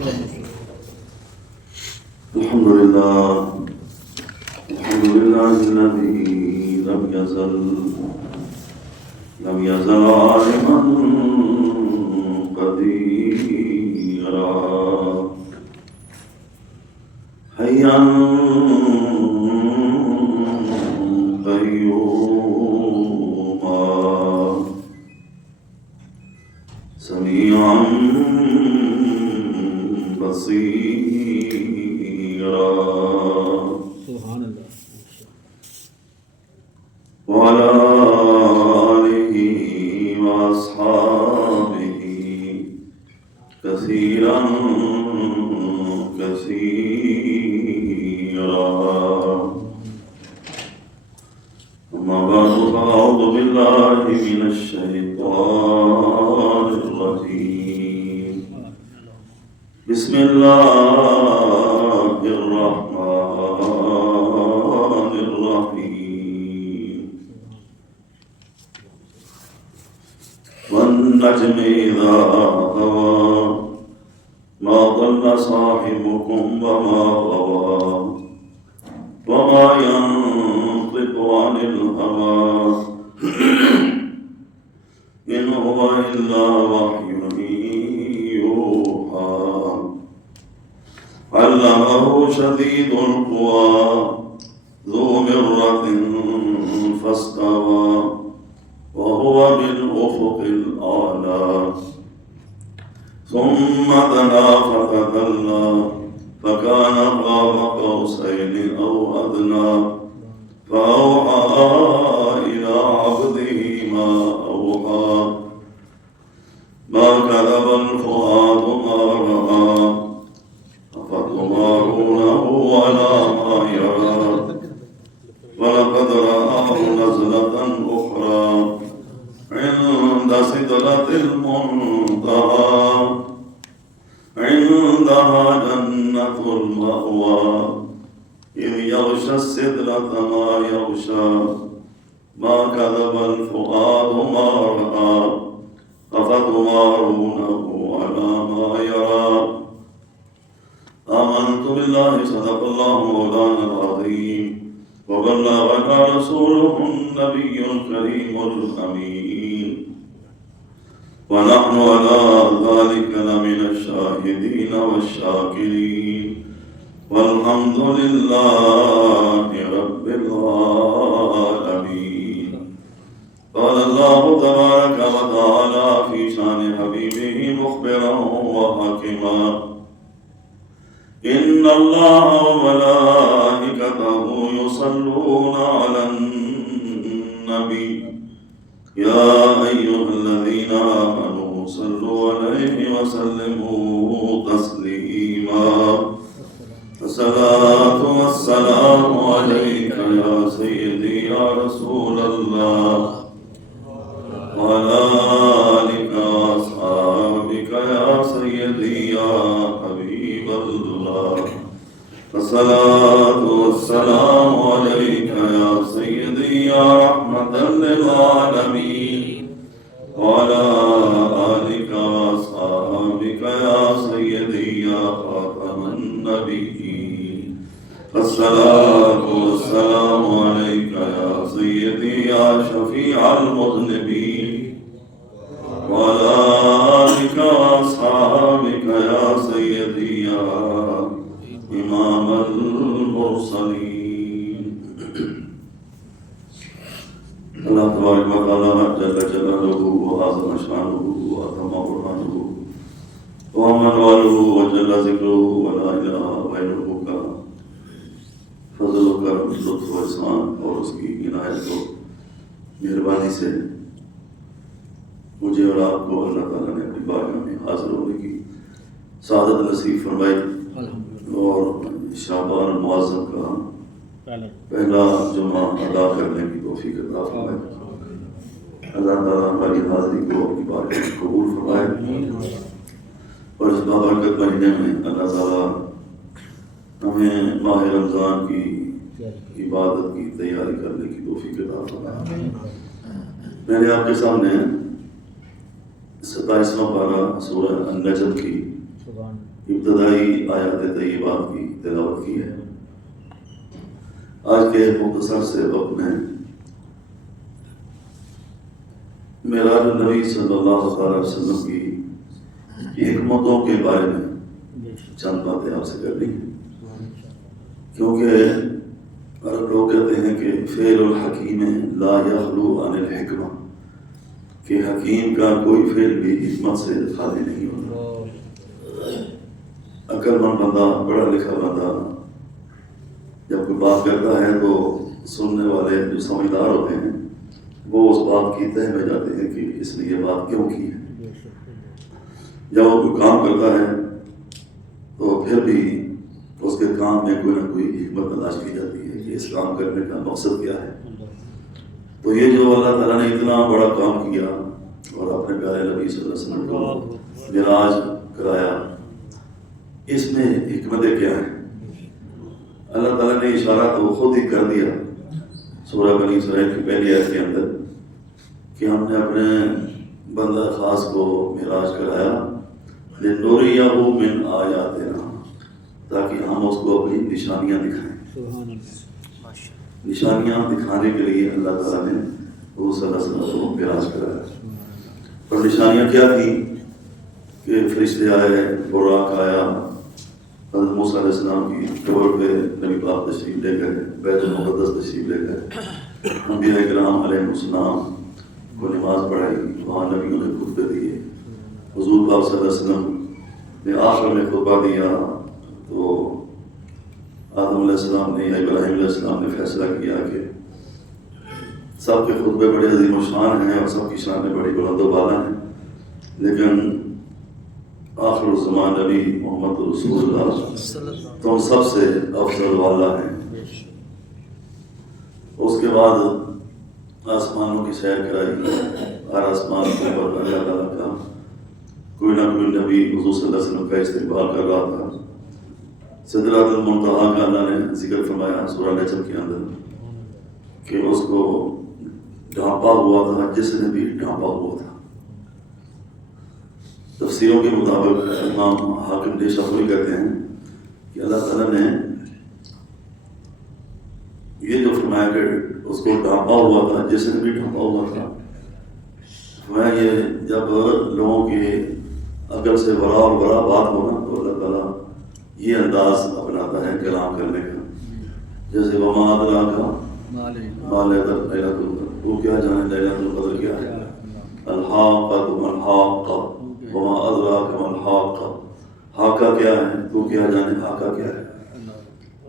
الحمد لله الذي لم يزل عالما قديرا حيا قيوما سميعا بصيرا سبحان اللہ. وعلى آله وأصحابه كثيرا أما بعد فأعوذ بالله من الشيطان الرجيم. بسم الله الرحمن الرحيم. والنجم إذا هوى ما ضل صاحبكم وما غوى وما ينطق عن الهوى إن هو إلا وحي يوحى علمه شديد القوى ذو مرة فاستوى وهو بالأفق الأعلى ثم دنا فتدلى فكان قاب قوسين أو أدنى فأوحى إلى عبده ما أوحى ما كذب الفؤاد ما رأى أفتمارونه على ما يرى ولقد رآه نزلة أخرى عند سدرة المنتهى عندها جنة المأوى إذ يغشى السدرة ما يغشى ما كذب الفؤاد ما رأى أفتمارونه على ما يرى آمنت بالله صدق الله مولانا العظيم وبلغنا رسوله النبي الكريم الأمين ونحن على ذلك لمن الشاهدين والشاكرين والحمد لله رب العالمين. قال الله تبارك وتعالى في شان حبيبه مخبرا وحكما إن الله وملائكته يصلون على النبي يا أيها الذين آمنوا صلوا عليه وسلموا تسليما. الصلاة والسلام عليك يا سيدي يا رسول الله وعلى آلك وأصحابك يا سيدي يا حبيب الله. الصلاة والسلام عليك يا سيدي يا رحمة للعالمين وعلى آلك وأصحابك يا سيدي يا خاتم النبيين. الصلاة والسلام عليك يا سيدي يا شفيع المذنبين وعلى آلك وأصحابك يا سيدي يا إمام المرسلين. اللہ تبارک و تعالی جل جلالہ وعظم شانہ وعظم برہانہ ومن والہ وجل ذکرہ ولا الہ غیرہ کا فضل و کرم لطف و احسان اور اس کی عنایت و مہربانی سے مجھے اور آپ کو اللہ تعالیٰ نے اپنی بارگاہ میں حاضر ہونے کی سعادت نصیب فرمائی اور شعبان المعظم کا پہلا جمعہ ادا کرنے کی توفیق عطا فرمائے. اللہ تعالیٰ ہماری حاضری کو اپنی بارگاہ میں قبول فرمائے اور اس بابرکت مہینے میں اللہ تعالیٰ ہمیں ماہ رمضان کی عبادت کی تیاری کرنے کی توفیق عطا فرمائے. میں نے آپ کے سامنے 27واں پارہ سورہ النجم کی ابتدائی آیات طیبات کی تلاوت کی ہے۔ آج کے مختصر سے وقت میں معراج النبی صلی اللہ علیہ وسلم کی حکمتوں کے بارے میں چند باتیں آپ سے کرنی ہیں، کیونکہ عرب لوگ کہتے ہیں کہ فعل الحکیم لا یخلو عن الحکمہ، کہ حکیم کا کوئی فعل بھی حکمت سے خالی نہیں ہوتا۔ عقل مند بندہ، پڑھا لکھا بندہ جب کوئی بات کرتا ہے تو سننے والے جو سمجھدار ہوتے ہیں وہ اس بات کی تہ میں جاتے ہیں کہ اس نے یہ بات کیوں کی ہے۔ جب وہ کوئی کام کرتا ہے تو پھر بھی اس کے کام میں کوئی نہ کوئی حکمت تلاش کی جاتی ہے کہ اس کام کرنے کا مقصد کیا ہے۔ تو یہ جو اللہ تعالیٰ نے اتنا بڑا کام کیا اور اپنے پیارے نبی صلی اللہ علیہ وسلم کو معراج کرایا، اس میں حکمتیں کیا ہیں؟ اللہ تعالیٰ نے اشارہ تو خود ہی کر دیا سورہ بنی اسرائیل کی پہلی آیت کے اندر کہ ہم نے اپنے بندہ خاص کو معراج کرایا لِنُرِيَهُ مِنْ آیاتنا، تاکہ ہم اس کو اپنی نشانیاں دکھائیں۔ نشانیاں دکھانے کے لیے اللہ تعالیٰ نے حضور صلی اللہ علیہ وسلم کو معراج کرایا۔ اور نشانیاں کیا تھیں کہ فرشتے آئے، براق آیا، حضرت موسیٰ علیہ السلام کی قبر پہ نبی پاک تشریف لے گئے، بیت المقدس تشریف لے گئے، انبیاء کرام علیہ السلام کو نماز پڑھائی، وہاں نبیوں نے خطبے دیے، حضور پاک صلی اللہ علیہ وسلم نے آخر میں خطبہ دیا تو آدم علیہ السلام نے یا ابراہیم علیہ السلام نے فیصلہ کیا کہ سب کے خطبے بڑے عظیم و شان ہیں اور سب کی شانیں بڑی بلند و بالا ہیں، لیکن آخر الزمان نبی محمد رسول اللہ تم سب سے افضل والا ہیں۔ اس کے بعد آسمانوں کی سیر کرائی، ہر آسمان کے اوپر اللہ تعالیٰ کا کوئی نہ کوئی نبی حضور صلی اللہ علیہ وسلم کا استقبال کر رہا تھا۔ سدرۃ المنتہا کا اللہ نے ذکر فرمایا سورہ نجم کے اندر کہ اس کو ڈھانپا ہوا تھا جس نے بھی ڈھانپا ہوا تھا۔ تفسیروں کے مطابق امام حاکم نیشابوری کہتے ہیں کہ اللہ تعالیٰ نے یہ جو فرمایا کہ اس کو ڈھانپا ہوا تھا جس نے بھی ڈھانپا ہوا تھا، فرمایا یہ جب لوگوں کی عقل سے بڑا اور بڑا بات ہونا تو اللہ تعالیٰ یہ انداز اپناتا ہے کلام کرنے کا، جیسے وما ادراک ما لیلۃ القدر، وہ کیا جانے لیلۃ القدر کیا ہے، الحاقۃ ما الحاقۃ وما ادراک ما الحاقۃ، حاقہ کیا ہے تو کیا جانے حاقہ کیا ہے۔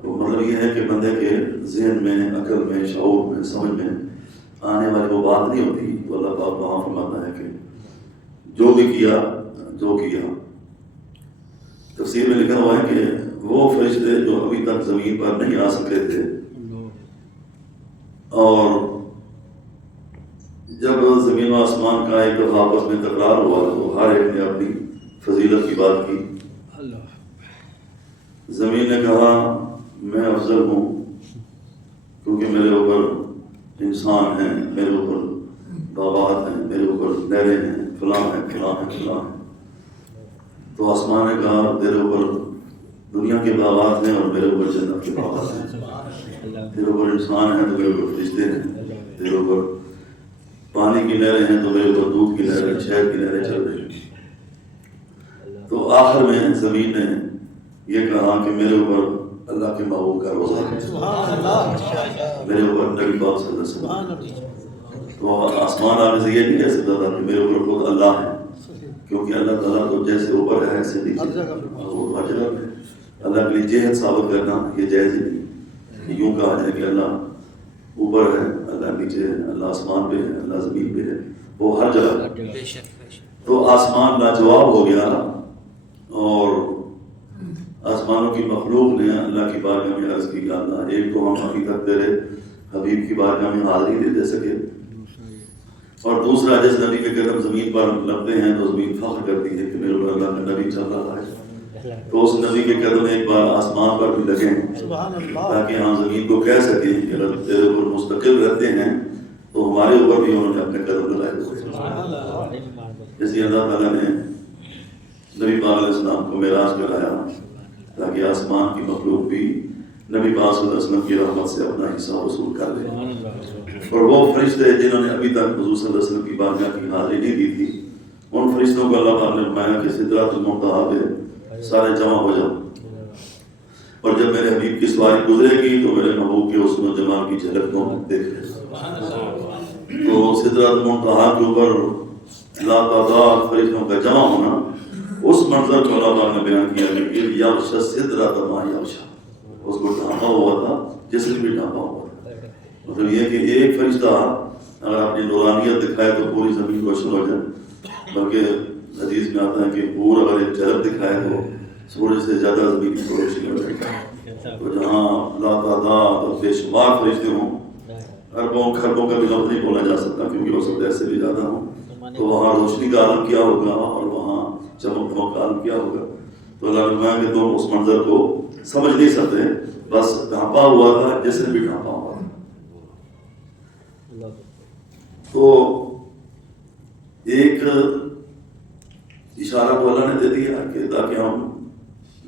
تو مطلب یہ ہے کہ بندے کے ذہن میں، عقل میں، شعور میں، سمجھ میں آنے والی وہ بات نہیں ہوتی، تو اللہ پاک وہاں فرماتا ہے کہ جو بھی کیا جو کیا۔ تفسیر میں لکھا ہوا ہے کہ وہ فرشتے جو ابھی تک زمین پر نہیں آ سکے تھے، اور جب زمین و آسمان کا ایک دفعہ آپس میں تکرار ہوا تو ہر ایک نے اپنی فضیلت کی بات کی۔ زمین نے کہا میں افضل ہوں کیونکہ میرے اوپر انسان ہیں، میرے اوپر باغات ہیں، میرے اوپر نہریں ہیں، فلاں ہیں فلاں ہیں فلاں ہیں۔ تو آسمان نے کہا تیرے اوپر دنیا کے باغات ہیں اور میرے اوپر جنت کے باغات ہیں، تیرے اوپر انسان ہیں تو میرے اوپر فرشتے ہیں، تیرے اوپر پانی کی نہریں ہیں تو میرے اوپر دودھ کی نہریں، شہد کی نہریں چل رہی ہیں۔ تو آخر میں زمین نے یہ کہا کہ میرے اوپر اللہ کے محبوب کا روزہ ہے، میرے اوپر نبی پاک صلی اللہ علیہ وسلم۔ تو آسمان آنے سے یہ نہیں کہہ سکتا تھا کہ میرے اوپر خود اللہ ہے، کیونکہ اللہ تعالیٰ تو جیسے اوپر ہے ایسے نیچے وہ ہر جگہ ہے۔ اللہ کے لیے جہت ثابت کرنا یہ جائز ہی نہیں کہ یوں کہا جائے کہ اللہ اوپر ہے، اللہ نیچے ہے، اللہ آسمان پہ ہے، اللہ زمین پہ ہے، وہ ہر جگہ ہے۔ تو آسمان لاجواب ہو گیا اور آسمانوں کی مخلوق نے اللہ کی بارگاہ میں عرض کی کہ اللہ ایک تو ہم ابھی تک تیرے حبیب کی بارگاہ میں حاضری نہیں دے سکے، اور دوسرا جس نبی کے قدم زمین پر لگتے ہیں تو زمین فخر کرتی ہے کہ میرے اوپر اللہ کا نبی چل رہا ہے، تو اس نبی کے قدم ایک بار آسمان پر بھی لگیں تاکہ ہم زمین کو کہہ سکیں کہ اگر تیرے اوپر مستقل رہتے ہیں تو ہمارے اوپر بھی انہوں نے اپنے قدم لگائے ہوئے۔ جیسے اللہ تعالیٰ نے نبی پاک علیہ السلام کو معراج کرایا تاکہ آسمان کی مخلوق بھی نبی پاک صلی اللہ علیہ وسلم کی رحمت سے اپنا حصہ وصول کر لے. اور وہ فرشتے جنہوں نے ابھی تک حضور صلی اللہ علیہ وسلم کی بارگاہ کی حاضری نہیں دی تھی، ان فرشتوں کو اللہ پاک نے فرمایا کہ سدرۃ المنتہا پہ سارے جمع ہو جاؤ، اور جب میرے حبیب کی سواری گزرے گی تو میرے محبوب کے حسن و جمال کی جھلک کو دیکھ لیں. تو سدرۃ المنتہا کے اوپر لاتعداد فرشتوں کا جمع ہونا، اس منظر کو اللہ پاک نے بیان کیا کہ یغشی السدرۃ ما یغشی، اس کو ڈھانپا ہوا تھا جس نے بھی ڈھانپا ہوا تھا. مطلب یہ کہ ایک فرشتہ اگر اپنی نورانیت دکھائے تو پوری زمین روشن ہو جائے، بلکہ حدیث میں آتا ہے کہ پور اگر ایک جھلک دکھائے تو سورج سے زیادہ زمین کی روشنی ہو جائے. تو جہاں لاتعداد اور بے شمار فرشتے ہوں، اربوں خربوں کا بھی لفظ نہیں بولا جا سکتا کیونکہ وہ سب ایسے بھی زیادہ ہوں، تو وہاں روشنی کا عالم کیا ہوگا اور وہاں چمک دمک کا عالم کیا ہوگا. تو اللہ نے فرمایا کہ تم اس منظر کو سمجھ نہیں سکتے، بس ڈھانپا ہوا تھا جس نے بھی ڈھانپا ہوا تھا. تو ایک اشارہ کو اللہ نے دے دیا کہ تاکہ ہم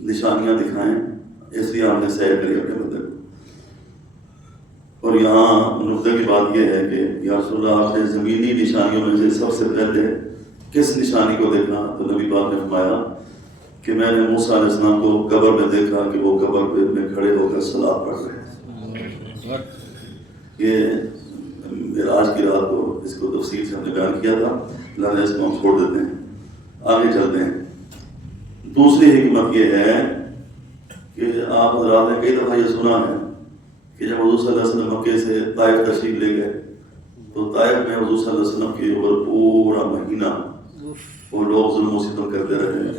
نشانیاں دکھائیں، اس لیے ہم نے سیر کری اپنے بندے کو. اور یہاں نقطے کی بات یہ ہے کہ یا رسول اللہ آپ نے زمینی نشانیوں میں سے سب سے پہلے کس نشانی کو دیکھا؟ تو نبی پاک نے فرمایا کہ میں نے موسیٰ علیہ السلام کو قبر میں دیکھا کہ وہ قبر پہ میں کھڑے ہو کر صلاۃ پڑھ رہے ہیں. یہ معراج کی رات کو اس کو تفصیل سے ہم نے بیان کیا تھا، اللہ نے اس کو ہم چھوڑ دیتے ہیں، آگے چلتے ہیں. دوسری حکمت یہ ہے کہ آپ حضرات نے کئی دفعہ یہ سنا ہے کہ جب حضور صلی اللہ علیہ وسلم مکے سے طائف تشریف لے گئے تو طائف میں حضور صلی اللہ علیہ وسلم کے اوپر پورا مہینہ وہ لوگ ظلم و ستم کرتے رہے،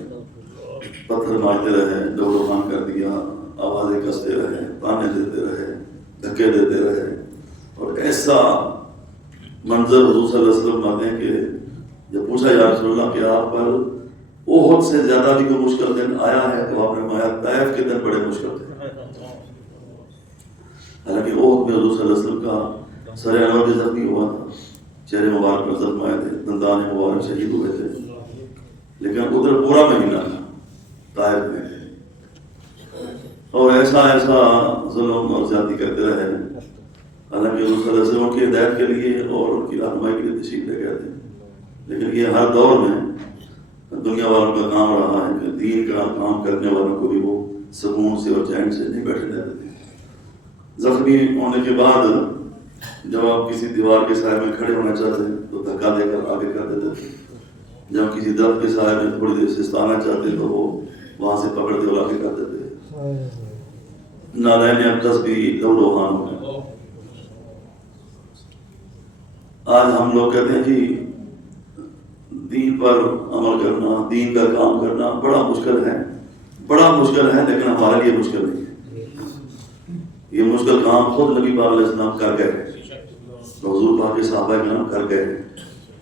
پتھر مارتے رہے، ڈول و خان کر دیا، آوازیں کستے رہے، تانے دیتے رہے، دھکے دیتے رہے. اور ایسا منظر حضور صلی اللہ علیہ وسلم آتے ہیں کہ جب پوچھا یا رسول اللہ کہ آپ پر احد سے زیادہ بھی کوئی مشکل دن آیا ہے تو آپ نے فرمایا طائف کے دن بڑے مشکل تھے. حالانکہ احد میں حضور صلی اللہ علیہ وسلم کا سر انور بھی زخمی ہوا تھا، چہرے مبارک پر زخم آئے تھے، دندان مبارک شہید ہوئے تھے، لیکن ادھر پورا مہینہ تھا طائف میں، اور ایسا ظلم اور زیادتی کرتے رہے. حالانکہ حضور صلی اللہ علیہ وسلم کی ہدایت کے لیے اور ان کی رہنمائی کے لیے تشریف لے گئے تھے، لیکن یہ ہر دور میں دنیا والوں کا کام رہا ہے کہ دین کا کام کرنے والوں کو بھی وہ سکون سے اور چین سے نہیں بیٹھے دیتے تھے. زخمی ہونے کے بعد جب آپ کسی دیوار کے سائے میں کھڑے ہونا چاہتے تو دھکا دے کر آگے کر دیتے تھے، جب کسی درخت کے سائے میں تھوڑی دیر سستانا چاہتے تو وہ وہاں سے پکڑ کے آگے کر دیتے. نالین اقدس بھی لوڈوہان ہو گئے. آج ہم لوگ کہتے ہیں جی دین پر عمل کرنا، دین کا کام کرنا بڑا مشکل ہے، لیکن ہمارے لیے مشکل نہیں ہے. یہ مشکل کام خود نبی پاک علیہ السلام کر گئے، حضور پاک کے صحابہ کرام کر گئے.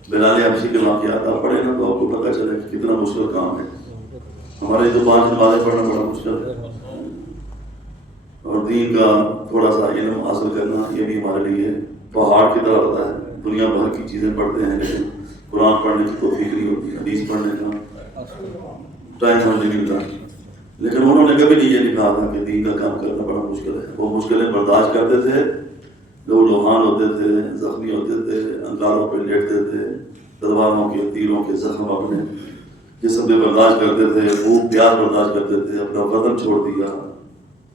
بلال حبشی کے واقعات آپ پڑھیں نا تو آپ کو پتہ چلے کہ کتنا مشکل کام ہے. ہمارے تو 5 نمازیں پڑھنا بڑا مشکل ہے، اور دین کا تھوڑا سا علم حاصل کرنا یہ بھی ہمارے لیے پہاڑ کی طرح ہوتا ہے. دنیا بھر کی چیزیں پڑھتے ہیں لیکن قرآن پڑھنے کی توفیق نہیں ہوتی، حدیث پڑھنے کا ٹائم ہمیں نہیں ملتا. لیکن انہوں نے کبھی نہیں یہ نہیں کہا تھا کہ دین کا کام کرنا بڑا مشکل ہے. وہ مشکلیں برداشت کرتے تھے، لوگ لوہان ہوتے تھے، زخمی ہوتے تھے، انگاروں پہ لیٹتے تھے، تلواروں کے تیروں کے زخم اپنے جسم پہ برداشت کرتے تھے، بھوک پیاس برداشت کرتے تھے، اپنا وطن چھوڑ دیا،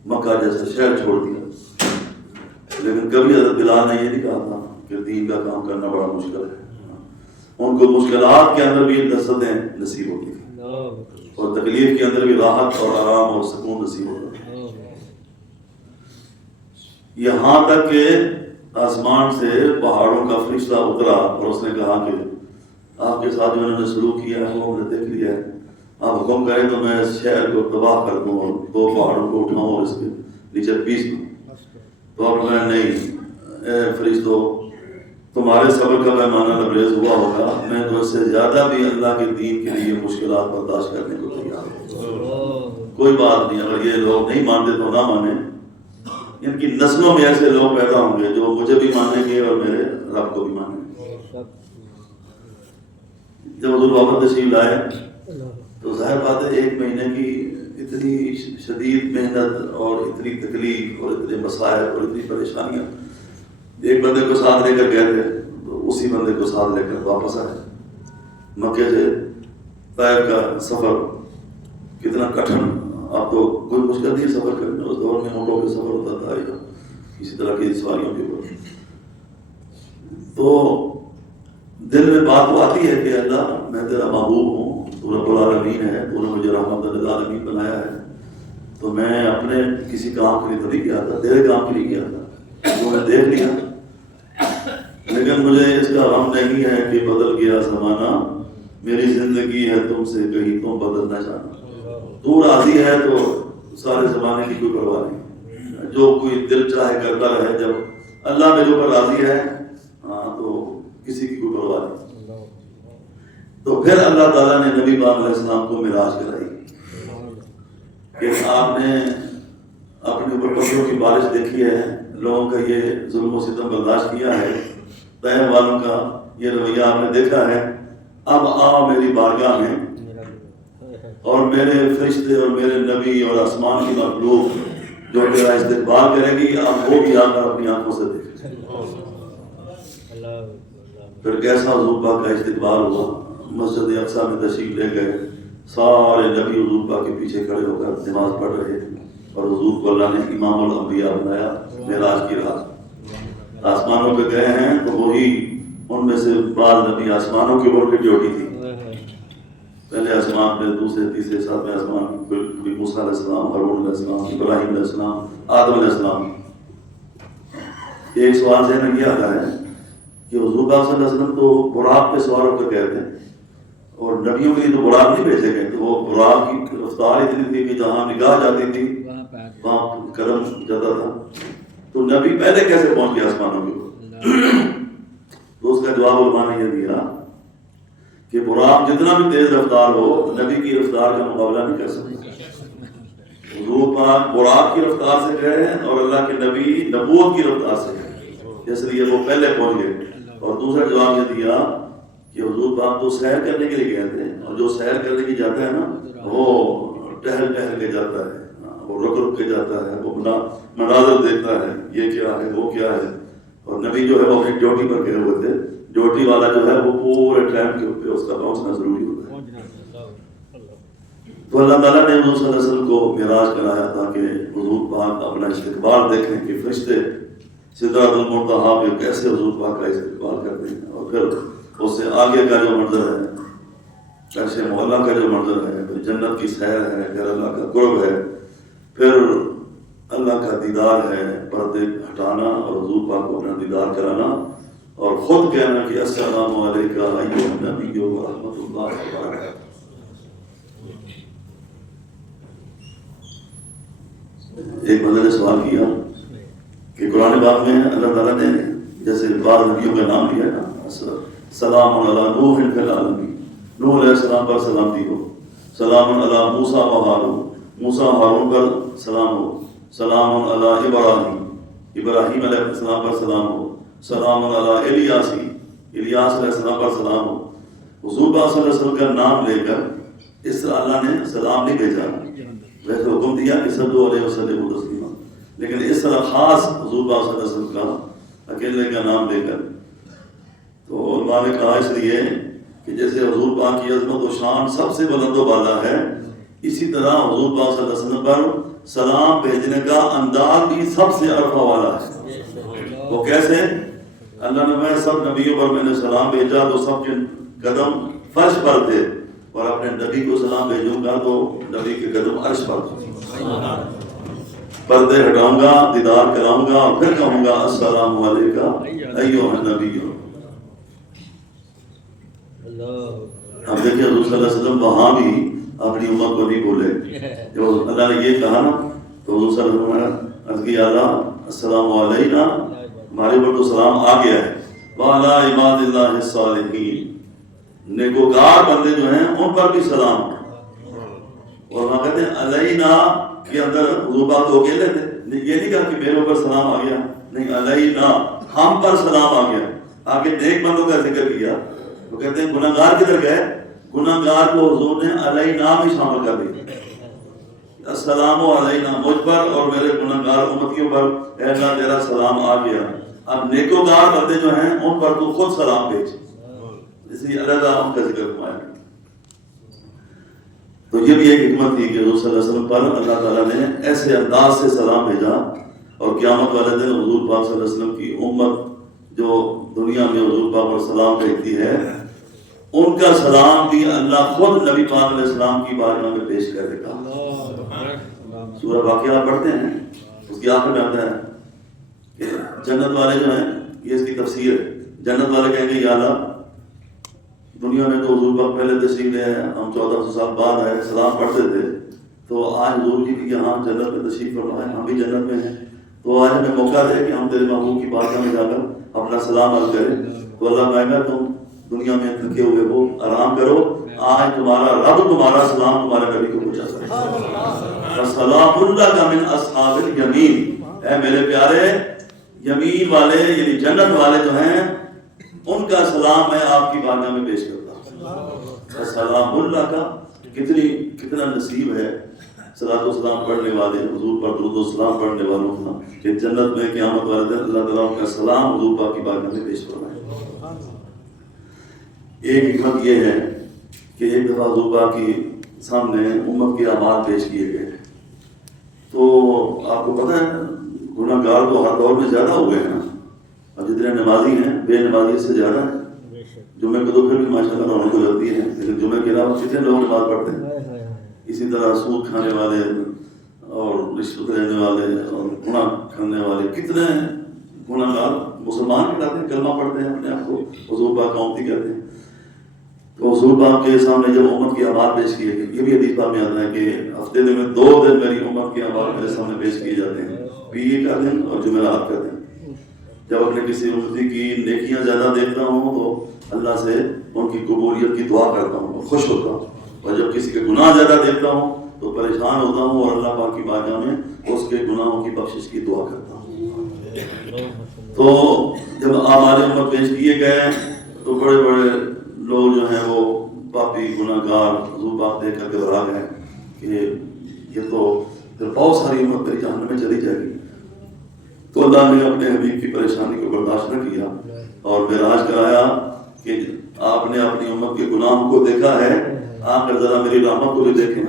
مکہ جیسا شہر چھوڑ دیا. لیکن کبھی حضرت بلال نے یہ نہیں کہا تھا کہ دین کا کام کرنا بڑا مشکل ہے. ان کو مشکلات کے اندر بھی لذتیں نصیب ہوتی تھیں اور تکلیف کے اندر بھی راحت اور آرام اور سکون نصیب ہوتا تھا. یہاں تک کہ آسمان سے پہاڑوں کا فرشتہ اترا اور اس نے کہا کہ آپ کے ساتھ جو انہوں نے سلوک کیا ہے وہ ہم نے دیکھ لیا ہے، آپ حکم کریں تو میں اس شہر کو تباہ کر دوں اور 2 پہاڑوں کو اٹھاؤں اور اس کے نیچے پیس دوں. تو آپ نے نہیں، اے فرشتوں تمہارے صبر کا پیمانہ لبریز ہوا ہوگا، میں تو اس سے زیادہ بھی اللہ کے دین کے لیے مشکلات برداشت کرنے کو تیار ہوں. کوئی بات نہیں، اگر یہ لوگ نہیں مانتے تو نہ مانیں. ان کی نسلوں میں ایسے لوگ پیدا ہوں گے جو مجھے بھی مانیں گے اور میرے رب کو بھی مانیں گے. جب حضور واپس تشریف لائے تو ظاہر بات ہے 1 مہینے کی اتنی شدید محنت اور اتنی تکلیف اور اتنے مسائل اور اتنی پریشانیاں، ایک بندے کو ساتھ لے کر گئے تھے تو اسی بندے کو ساتھ لے کر واپس آئے۔ مکے سے طائف کا سفر کتنا کٹھن، آپ کو کوئی مشکل نہیں سفر کرنا، اس دور میں اونٹوں پہ سفر ہوتا تھا یا کسی طرح کی سواریوں کے اوپر۔ تو دل میں بات وہ آتی ہے کہ اللہ میں تیرا محبوب ہوں، تو رب العالمین ہے، تو نے مجھے رحمت للعالمین بنایا ہے، تو میں اپنے کسی کام کے لیے تو نہیں کیا تھا، تیرے کام کے لیے کیا تھا، تو میں دیکھ لیا، لیکن مجھے اس کا غم نہیں ہے کہ بدل گیا زمانہ، میری زندگی ہے تم سے کہیں تم بدل نہ جانا۔ تو راضی ہے تو سارے زمانے کی کوئی پرواہ نہیں، جو کوئی دل چاہے کرتا رہے، جب اللہ میرے اوپر راضی ہے تو کسی کی کوئی پرواہ نہیں۔ تو پھر اللہ تعالیٰ نے نبی پاک علیہ السلام کو معراج کرائی کہ آپ نے اپنے اوپر پتھروں کی بارش دیکھی ہے، لوگوں کا یہ ظلم و ستم برداشت کیا ہے، طائف والوں کا یہ رویہ آپ نے دیکھا ہے، اب آؤ میری بارگاہ میں اور میرے فرشتے اور میرے نبی اور آسمان کی مخلوق جو میرا استقبال کرے گی، اب وہ بھی آ کر اپنی آنکھوں سے دیکھے۔ پھر کیسا حضور پاک کا استقبال ہوا، مسجد اقصیٰ میں تشریف لے گئے، سارے نبی حضور پاک کے پیچھے کھڑے ہو کر نماز پڑھ رہے تھے، اور حضور کو اللہ نے امام الانبیاء بنایا معراج کی رات۔ آسمانوں پہ گئے ہیں تو وہی ان میں سے بعض نبی آسمانوں کی اوپر کی ڈیوٹی تھی، پہلے آسمان پہ، دوسرے تیسرے ساتویں آسمان پہ موسیٰ علیہ السلام، ہارون علیہ السلام، ابراہیم علیہ السلام، آدم علیہ السلام۔ ایک سوال ذہن میں یہ آتا ہے کہ حضور پاک صلی اللہ علیہ وسلم تو براق پہ سوار ہو کر گئے تھے، اور نبیوں کے لیے تو براق نہیں بھیجے گئے، تو وہ براق کی رفتار اتنی تھی کہ جہاں نگاہ جاتی تھی وہاں قدم جاتا تھا، تو نبی پہلے کیسے پہنچ گیا آسمانوں کے اوپر؟ تو اس کا جواب علماء نے یہ دیا کہ براق جتنا بھی تیز رفتار ہو، نبی کی رفتار کا مقابلہ نہیں کر سکتا۔ حضور پاک براق کی رفتار سے گئے ہیں اور اللہ کے نبی نبوت کی رفتار سے گئے، اس لیے وہ پہلے پہنچ گئے۔ اور دوسرا جواب یہ دیا کہ حضور پاک تو سیر کرنے کے لیے گئے تھے، اور جو سیر کرنے کی جاتا ہے نا وہ ٹہل ٹہل کے جاتا ہے، وہ رک رک کے جاتا ہے، وہ مناظر دیکھتا ہے، یہ کیا ہے وہ کیا ہے۔ اور نبی جو ہے وہ اپنی ڈیوٹی پر گئے ہوئے تھے، ڈیوٹی والا جو ہے وہ پورے ٹائم کے اوپر اس کا پہنچنا ضروری ہوتا ہے۔ تو اللہ تعالیٰ نے حضور صلی اللہ علیہ وسلم کو معراج کرایا تاکہ حضور پاک اپنا استقبال دیکھیں کہ فرشتے سدرۃ المنتہا پہ کیسے حضور پاک کا استقبال کرتے ہیں، اور پھر اس سے آگے کا جو منظر ہے، عرش معلیٰ کا جو منظر ہے، پھر جنت کی سیر ہے، پھر اللہ کا قرب ہے، پھر اللہ کا دیدار ہے، پردے ہٹانا اور حضور پاک کو اپنا دیدار کرانا، اور خود کہنا کہ السلام علیکم ایھا النبی و رحمۃ اللہ وبرکاتہ۔ ایک بندے نے سوال کیا کہ قرآن پاک میں اللہ تعالیٰ نے جیسے بعض نبیوں کا نام لیا نا، سلام علی نوح فی العالمین، نوح علیہ السلام پر سلامتی ہو، سلام علی موسیٰ و ہارون، موسیٰ ہارون پر سلام ہو، سلام علی ابراہیم، ابراہیم علیہ السلام پر سلام ہو، سلام علی الیاسی، الیاس علیہ السلام پر سلام ہو۔ حضور پاک صلی اللہ علیہ وسلم کا نام لے کر اس طرح اللہ نے سلام نہیں بھیجا، ویسے حکم دیا کہ صلی اللہ علیہ وسلم تسلیما، لیکن اس طرح خاص حضور پاک صلی اللہ علیہ وسلم کا اکیلے کا نام لے کر۔ تو علماء نے کہا اس لیے کہ جیسے حضور پاک کی عظمت و شان سب سے بلند و بالا ہے، اسی طرح حضور پاک صلی اللہ علیہ وسلم پر سلام بھیجنے کا انداز بھی سب سے عرفہ والا ہے۔ وہ کیسے؟ اللہ نے میں سب نبیوں پر میں نے سلام بھیجا تو سب کے قدم فرش پر تھے، اور اپنے نبی کو سلام بھیجوں گا تو نبی کے قدم عرش پر تھے۔ پردے ہٹاؤں گا، دیدار کراؤں گا، پھر کہوں گا السلام علیکم ایھا النبی۔ اب دیکھیں حضور صلی اللہ علیہ وسلم وہاں بھی اپنی امت کو نہیں بولے، جب اللہ نے یہ کہا نا تو حضور صلی اللہ علیہ وسلم نے عرض کیا اللہ السلام علینا، ہمارے اوپر تو سلام آ گیا ہے، وعلی عباد اللہ الصالحین، نیکوکار بندے جو ہیں ان پر بھی سلام۔ اور وہاں کہتے ہیں علینا کے اندر حضور پاک تو اکیلے تھے، یہ نہیں کہا کہ میرے اوپر سلام آ گیا، نہیں، علینا ہم پر سلام آ گیا۔ آگے نیک بندوں کا ذکر کیا، وہ کہتے ہیں گناہگار کدھر گئے؟ گناہگار کو حضور نے علینا میں شامل کر دیا. السلام علینا، مجھ پر اور میرے گناہگار امتیوں پر اے اللہ تیرا سلام آ گیا. اب نیکوکار بندے جو ہیں ان پر تو خود سلام بھیج. اس لیے علیحدہ ان کا ذکر فرمایا. تو یہ بھی ایک حکمت تھی کہ حضور صلی اللہ علیہ وسلم پر اللہ تعالیٰ نے ایسے انداز سے سلام بھیجا. اور قیامت والے دن حضور پاک صلی اللہ علیہ وسلم کی امت جو دنیا میں حضور پاک پر سلام بھیجتی ہے، ان کا سلام بھی اللہ خود نبی پاک علیہ السلام کی بارگاہ میں پیش کرے گا. سورہ واقعہ پڑھتے ہیں، اس کی آخر میں آتا ہے کہ جنت والے جو ہیں، یہ اس کی تفسیر ہے، جنت والے کہیں گے یا اللہ دنیا میں تو حضور پاک پہلے تشریف لے آئے، ہم 1400 سال بعد آئے، سلام پڑھتے تھے، تو آج حضور جی بھی یہاں جنت میں تشریف فرمائے، ہم بھی جنت میں ہیں، تو آج ہمیں موقع دے کہ ہم تیرے محبوب کی بارگاہ میں جا کر اپنا سلام عرض کریں. تو اللہ کہے گا تم دنیا میں تھکے ہوئے ہو، آرام کرو، آج تمہارا رب تمہارا سلام تمہارے نبی کو پہنچا سکے. سلام اللہ کا من اصحاب الیمین. اے میرے پیارے، یمین والے یعنی جنت والے جو ہیں ان کا سلام میں آپ کی بارگاہ میں پیش کرتا ہوں. سلام اللہ کا کتنا نصیب ہے صلاۃ و سلام پڑھنے والے، حضور پر درود و سلام پڑھنے والوں کا، کہ جنت میں قیامت والے دن اللہ تعالیٰ کا سلام حضور پاک کی بارگاہ میں پیش فرمائے. ایک حکمت یہ ہے کہ ایک دفعہ حضور پاک کی سامنے امت کے اعمال پیش کیے گئے، تو آپ کو پتہ ہے گناہ گار تو ہر دور میں زیادہ ہو گئے ہیں. اب جتنے نمازی ہیں بے نمازی سے زیادہ ہیں. جمعے کو تو پھر بھی ماشاء اللہ رونق ہو جاتی ہے، لیکن جمعے کے علاوہ کتنے لوگ نماز پڑھتے ہیں. اسی طرح سود کھانے والے اور رشوت لینے والے اور گناہ کرنے والے کتنے گناہ گار مسلمان کہلاتے ہیں، کلمہ پڑھتے ہیں، اپنے آپ کو حضور پاک کا امتی کہتے ہیں. تو حضور پاک کے سامنے جب امت کے اعمال پیش کیے گئے، یہ بھی حدیث پاک میں آتا ہے کہ ہفتے میں 2 دن میری امت کے اعمال میرے سامنے پیش کیے جاتے ہیں، پیر کا دن اور جمعرات کا دن. جب اپنے کسی امتی کی نیکیاں زیادہ دیکھتا ہوں تو اللہ سے ان کی قبولیت کی دعا کرتا ہوں اور خوش ہوتا ہوں، اور جب کسی کے گناہ زیادہ دیکھتا ہوں تو پریشان ہوتا ہوں اور اللہ پاک کی بارگاہ میں اس کے گناہوں کی بخشش کی دعا کرتا ہوں. تو جب ہمارے امت پیش کیے گئے تو بڑے بڑے لوگ جو ہیں وہ پاپی گناہ گار حضور پاک دیکھ کر گھبرا گئے کہ یہ تو پھر بہت ساری امت میری جہنم میں چلی جائے گی. تو اللہ نے اپنے حبیب کی پریشانی کو برداشت نہ کیا اور معراج کرایا کہ آپ نے اپنی امت کے گناہوں کو دیکھا ہے، آ کر ذرا میری رحمت کو بھی دیکھیں،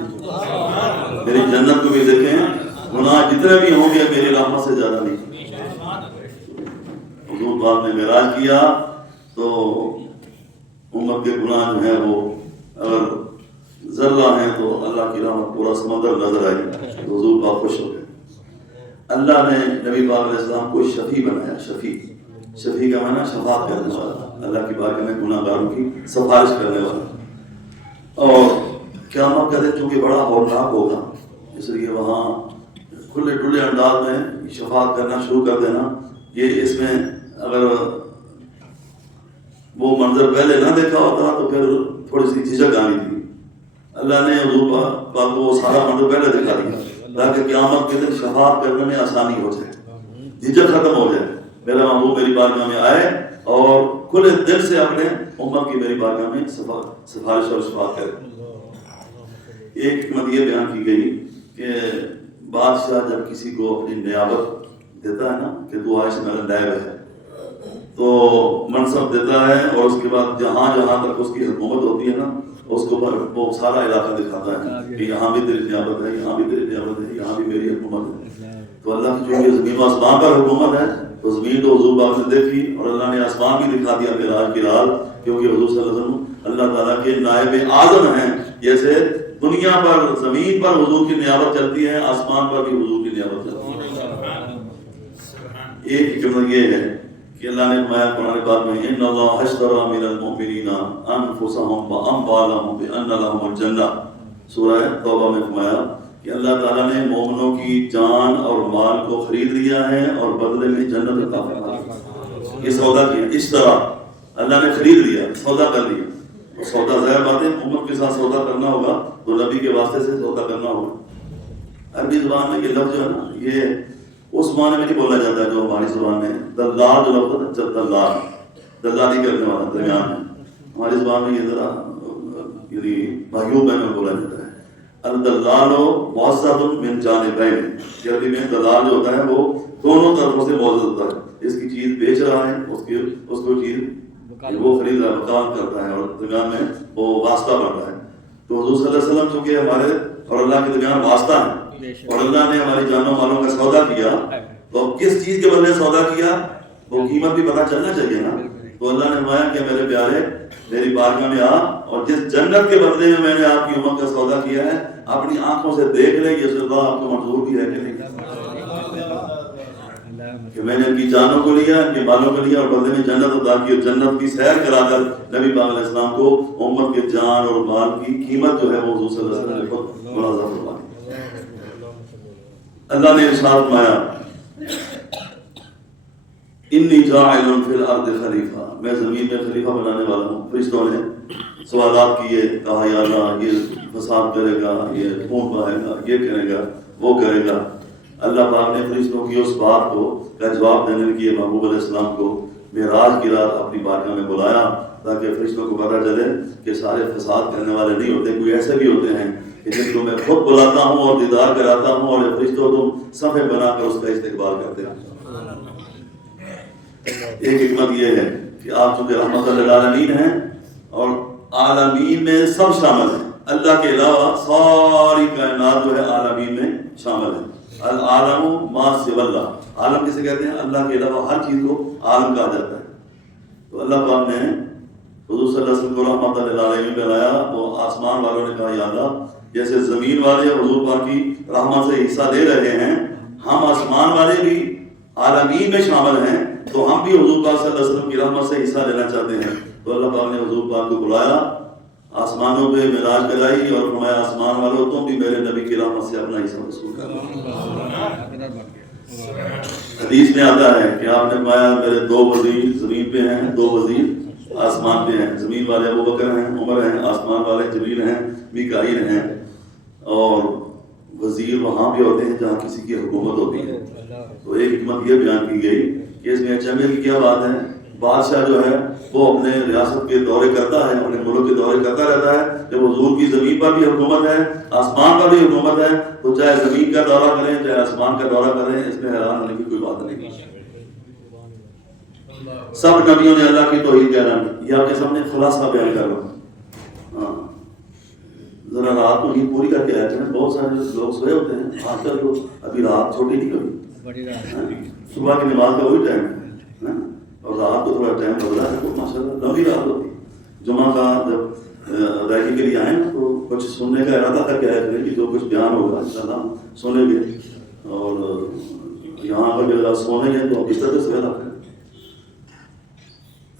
میری جنت کو بھی دیکھیں. گناہ جتنے بھی ہوں گے میری رحمت سے زیادہ نہیں. حضور پاک نے معراج کیا تو امت کے گناہ جو ہیں وہ اگر ذرہ ہیں تو اللہ کی رحمت پورا سمندر نظر آئی. تو حضور پاک خوش ہو گئے. اللہ نے نبی پاک علیہ السلام کو شفیع بنایا. شفیع کا معنی شفاعت کرنے والا، اللہ کی بارگاہ میں گناہ گاروں کی سفارش کرنے والا. اور قیامت کا دن چونکہ بڑا ہولناک ہوگا، اس لیے وہاں کھلے ڈلے انداز میں شفاعت کرنا شروع کر دینا، یہ اس میں اگر وہ منظر پہلے نہ دیکھا ہوتا تو پھر تھوڑی سی جھجک آنی تھی. اللہ نے حضور پاک کو وہ سارا منظر پہلے دکھا دیا تاکہ قیامت کے دن شفاعت کرنے میں آسانی ہو جائے، جھجک ختم ہو جائے. میرا محبوب میری بارگاہ میں آئے اور کھلے دل سے اپنے امت کی میری بارگاہ میں سفارش اور شفاعت کرے. ایک حکمت یہ بیان کی گئی کہ بادشاہ جب کسی کو اپنی نیابت دیتا ہے نا کہ تو آج میرا نائب ہے، تو منصب دیتا ہے اور اس کے بعد جہاں جہاں تک اس کی حکومت ہوتی ہے نا اس کو وہ سارا علاقہ دکھاتا ہے کہ یہاں بھی تیری نیابت ہے، یہاں بھی تیری نیابت ہے، یہاں بھی میری حکومت ہے. تو اللہ کی جو زمین و آسمان پر حکومت ہے تو زمین تو حضور پاک نے دیکھی اور اللہ نے آسمان بھی دکھا دیا معراج کی رات، کیونکہ حضور صلی اللہ علیہ وسلم اللہ تعالیٰ کے نائب اعظم ہیں. جیسے دنیا پر زمین پر حضور کی نیابت چلتی ہے، آسمان پر بھی حضور کی نیابت چلتی ہے. ایک حکمت یہ ہے کہ اللہ نے فرمایا قرآن پاک میں ان اللہ اشتری من المؤمنین انفسهم واموالهم بان لهم الجنہ. سورہ توبہ میں فرمایا کہ اللہ تعالیٰ نے مومنوں کی جان اور مال کو خرید لیا ہے اور بدلے میں جنت عطا فرمائی. یہ سودا کیا، اشترا، اللہ نے خرید لیا، سودا کر لیا. اور سودا ظاہر بات ہے امت کے ساتھ سودا کرنا ہوگا تو نبی کے واسطے سے سودا کرنا ہوگا. عربی زبان میں یہ لفظ جو ہے نا یہ اس معنی میں نہیں بولا جاتا ہے جو ہماری زبان میں دلال جو لفظ ہے، دلالی کرنے والا درمیان میں. ہماری زبان میں یہ ذرا یعنی بھائیوں بہنوں بولا جاتا ہے. الدلال موثق من جانبین، کہ عربی میں دلال جو ہوتا ہے وہ دونوں طرفوں سے موجود ہوتا ہے. اس کی چیز بیچ رہا ہے، اس کو چیز وہ خرید رہا ہے، وکالت کرتا ہے، اور درمیان میں وہ واسطہ بن رہا ہے. تو حضور صلی اللہ علیہ وسلم چونکہ ہمارے اور اللہ کے درمیان واسطہ ہے، اور اللہ نے ہماری جانوں مالوں کا سودا کیا، تو اب کس چیز کے بدلے سودا کیا وہ قیمت بھی پتہ چلنا چاہیے نا. تو اللہ نے فرمایا کہ میرے پیارے میری بارگاہ میں آ، اور جس جنت کے بدلے میں نے آپ کی امت کا سودا کیا ہے اپنی آنکھوں سے دیکھ لیں یہ سودا آپ کو منظور بھی ہے کہ نہیں، کہ میں نے ان کی جانوں کو لیا، ان کے مالوں کو لیا، اور بدلے میں جنت عطا کی، اور جنت کی سیر کرا کر نبی پاک علیہ السلام کو امت کے جان اور مال کی قیمت جو ہے وہ حضور صلی اللہ علیہ وسلم نے خود ملاحظہ فرمائی. اللہ نے ارشاد فرمایا انی جاعل فی الارض خلیفہ، میں زمین میں خلیفہ بنانے والا ہوں. فرشتوں نے سوالات کیے، کہا یا اللہ یہ فساد کرے گا، یہ خون بہائے گا، یہ کرے گا، وہ کرے گا. اللہ پاک نے فرشتوں کی اس بات کو کا جواب دینے کے لیے محبوب علیہ السلام کو معراج کی رات اپنی بارگاہ میں بلایا، تاکہ فرشتوں کو پتہ چلے کہ سارے فساد کرنے والے نہیں ہوتے، کوئی ایسے بھی ہوتے ہیں کہ جن کو میں خود بلاتا ہوں اور دیدار کراتا ہوں، اور فرشتوں تم صفحے بنا کر اس کا استقبال کرتے ہیں. ایک حکمت یہ ہے کہ آپ چونکہ رحمت للعالمین ہیں، اور عالمین میں سب شامل ہیں، اللہ کے علاوہ ساری کائنات جو ہے عالمین میں شامل ہے. العالم ما سوى اللہ، عالم کسے کہتے ہیں؟ اللہ کے علاوہ ہر چیز کو عالم کہا جاتا ہے. تو اللہ پاک نے حضور صلی اللہ علیہ وسلم کو رحمت للعالمین میں لایا. وہ آسمان والوں نے کہا یا اللہ جیسے زمین والے حضور پاک کی رحمت سے حصہ لے رہے ہیں، ہم آسمان والے بھی عالمین میں شامل ہیں، تو ہم بھی حضور پاک صلی اللہ علیہ وسلم کی رحمت سے حصہ لینا چاہتے ہیں. تو اللہ پاک نے حضور پاک کو بلایا، آسمانوں پہ معراج کرائی، اور فرمایا آسمان والوں تم بھی میرے نبی کی رحمت سے اپنا حصہ وصول کرو. حدیث میں آتا ہے کہ آپ نے فرمایا میرے 2 وزیر زمین پہ ہیں، 2 وزیر آسمان پہ ہیں. زمین والے ابو بکر ہیں، عمر ہیں، آسمان والے جبریل ہیں، میکائیل ہیں. اور وزیر وہاں بھی ہوتے ہیں جہاں کسی کی حکومت ہوتی ہے. تو ایک حکمت یہ بیان کی گئی کہ اس میں اچھے کی کیا بات ہے، بادشاہ جو ہے وہ اپنے ریاست کے دورے کرتا ہے، اپنے ملک کے دورے کرتا رہتا ہے. جب حضور کی زمین پر بھی حکومت ہے، آسمان پر بھی حکومت ہے، تو چاہے زمین کا دورہ کریں چاہے آسمان کا دورہ کریں، اس میں حیران ہونے کی کوئی بات نہیں. سب نبیوں نے اللہ کی توحید کا اعلان کیا. یہ آپ کے سامنے خلاصہ بیان کر رہا ہوں. ہاں ذرا رات کو نیند پوری کر کے آئے تھے. بہت سارے لوگ سوئے ہوتے ہیں آج کل، تو ابھی رات چھوٹی نہیں ہوئی، صبح کی نماز کا وہی ٹائم ہے، اور رات کو تھوڑا ٹائم بدلا ہے، تو ماشاء اللہ لمبی رات ہوتی. جمعہ کا جب ادائیگی کے لیے آئیں تو کچھ سننے کا ارادہ کر کے آئے تھے کہ جو کچھ بیان ہوگا انشاءاللہ سنیں گے. اور یہاں پر جب سونے گے تو بستر پہ سویا کریں.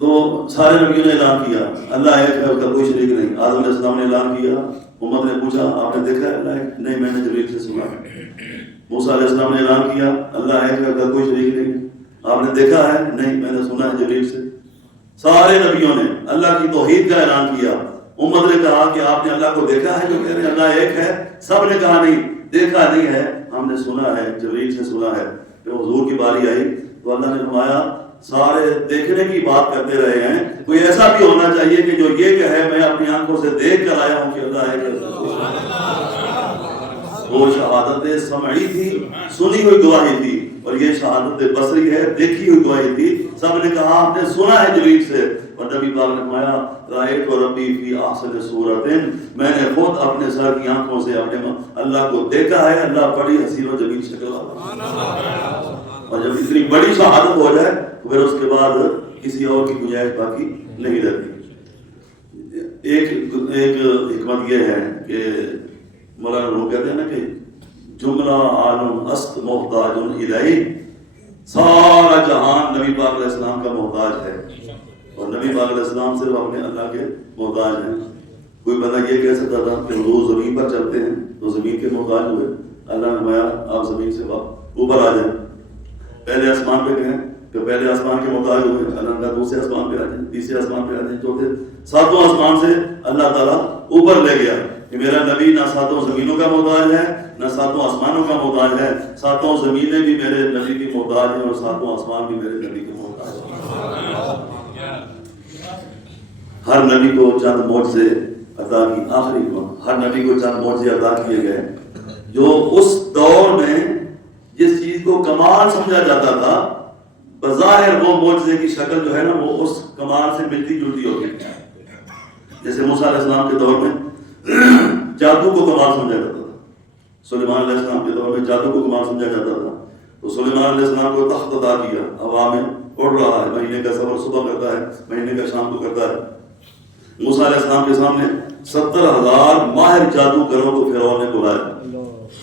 تو سارے نبیوں نے اعلان کیا اللہ ایک ہے، اس کا کوئی شریک نہیں. آدم علیہ السلام نے اعلان کیا، امت نے پوچھا آپ نے دیکھا ہے اللہ ایک؟ نہیں میں نے جبریل سے سنا. موسیٰ علیہ السلام نے اعلان کیا اللہ ایک ہے، اس کا کوئی شریک نہیں. آپ نے دیکھا ہے؟ نہیں میں نے سنا ہے جبریل سے. سارے نبیوں نے اللہ کی توحید کا اعلان کیا. امت نے کہا کہ آپ نے اللہ کو دیکھا ہے؟ جو کہہ رہے ہیں اللہ ایک ہے. سب نے کہا نہیں دیکھا نہیں ہے، ہم نے سنا ہے، جبریل سے سنا ہے. پھر حضور کی باری آئی تو اللہ نے فرمایا سارے دیکھنے کی بات کرتے رہے ہیں، کوئی ایسا بھی ہونا چاہیے کہ جو یہ کہے میں اپنی آنکھوں سے دیکھ کر آیا ہوں کہ اللہ ایک ہے. وہ شہادت سمعی تھی، سنی ہوئی گواہی تھی، اور یہ شہادت بصری ہے، دیکھی ہوئی گواہی تھی. سب نے کہا آپ نے سنا ہے جبریل سے. اور نبی پاک نے فرمایا رأیت ربی فی احسن صورت، میں نے خود اپنے سر کی آنکھوں سے اپنے اللہ کو دیکھا ہے. اللہ بڑی حسین و جمیل شکل والا. اور جب اتنی بڑی شہادت ہو جائے تو پھر اس کے بعد کسی اور کی گنجائش باقی نہیں رہتی. ایک حکمت یہ ہے کہ مولانا روح کہتے ہیں نا کہ جملہ عالم است محتاج الیہ، سارا جہان نبی پاک علیہ السلام کا محتاج ہے، اور نبی پاک علیہ السلام صرف اپنے اللہ کے محتاج ہیں. کوئی بندہ یہ کہہ سکتا تھا کہ حضور زمین پر چلتے ہیں تو زمین کے محتاج ہوئے. اللہ نے فرمایا آپ زمین سے اوپر آ جائیں، پہلے آسمان پہ گئے پھر پہلے آسمان کے محتاج ہوئے. اللہ نے دوسرے آسمان پہ آ جائیں، تیسرے آسمان پہ آ جائیں، چوتھے 7واں آسمان سے اللہ تعالیٰ اوپر لے گیا کہ میرا نبی نہ 7 زمینوں کا محتاج ہے نہ 7 آسمانوں کا محتاج ہے. 7 زمینیں بھی میرے نبی کی محتاج ہیں اور 7 آسمان بھی میرے نبی کے محتاج ہیں. ہر نبی کو چند معجزے عطا کی آخری ہر نبی کو چند معجزے عطا کیے گئے جو اس دور میں جس چیز کو کمال سمجھا جاتا تھا بظاہر وہ معجزے کی شکل جو ہے نا وہ اس کمال سے ملتی جلتی ہوتی ہے. جیسے موسیٰ علیہ السلام کے دور میں جادو کو کمال سمجھا جاتا تھا, سلیمان علیہ السلام کے دور میں جادو کو کمال سمجھا جاتا تھا, تو سلیمان علیہ السلام کو تخت عطا کیا, ہوا میں اڑ رہا ہے, مہینے کا سفر صبح کرتا ہے, مہینے کا شام کو کرتا ہے. موسیٰ علیہ السلام کے سامنے 70,000 ماہر جادوگروں کو فرعون نے بلایا,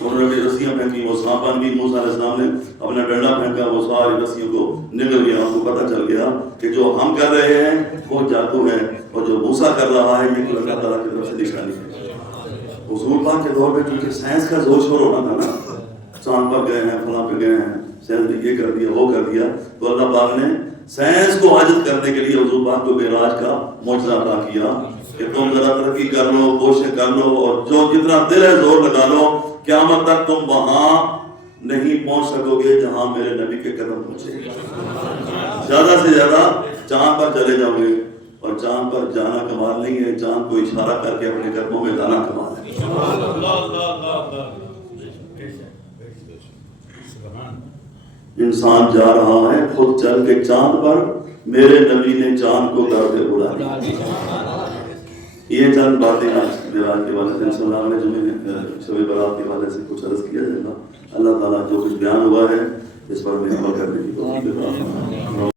انہوں نے رسیاں پھینکی, وہ سانپ بن گئی. موسیٰ علیہ السلام نے اپنا ڈنڈا پھینکا, وہ ساری رسیوں کو نگل گیا. ان کو پتہ چل گیا کہ جو ہم کر رہے ہیں وہ جادو ہے اور جو موسیٰ کر رہا ہے یہ اللہ تعالیٰ کی طرف سے نشانی ہے. حضور پاک کے دور میں چونکہ سائنس کا زور شور ہونا تھا نا, چاند پر گئے ہیں, فلاں پہ گئے ہیں, سائنس نے یہ کر دیا وہ کر دیا, تو اللہ پاک نے سائنس کو عاجز کرنے کے لیے حضور پاک کو معراج کا معجزہ عطا کیا کہ تم ذرا ترقی کر لو, کوشش کر لو, اور جو جتنا دل ہے زور لگا لو, قیامت تک تم وہاں نہیں پہنچ سکو گے جہاں میرے نبی کے قدم پہنچے. زیادہ سے زیادہ چاند پر چلے جاؤ گے, اور چاند پر جانا کمال نہیں ہے, چاند کو اشارہ کر کے اپنے قدموں میں لانا کمال ہے. انسان جا رہا ہے خود چل کے چاند پر, میرے نبی نے چاند کو در پہ اڑا دیا. یہ چند باتیں آج معراج کے حوالے سے انشاءاللہ اگلے جمعے میں شب برات کے حوالے سے کچھ عرض کیا جائے گا. اللہ تعالیٰ جو کچھ بیان ہوا ہے اس پر ہمیں عمل کرنے کی توفیق عطا فرمائے.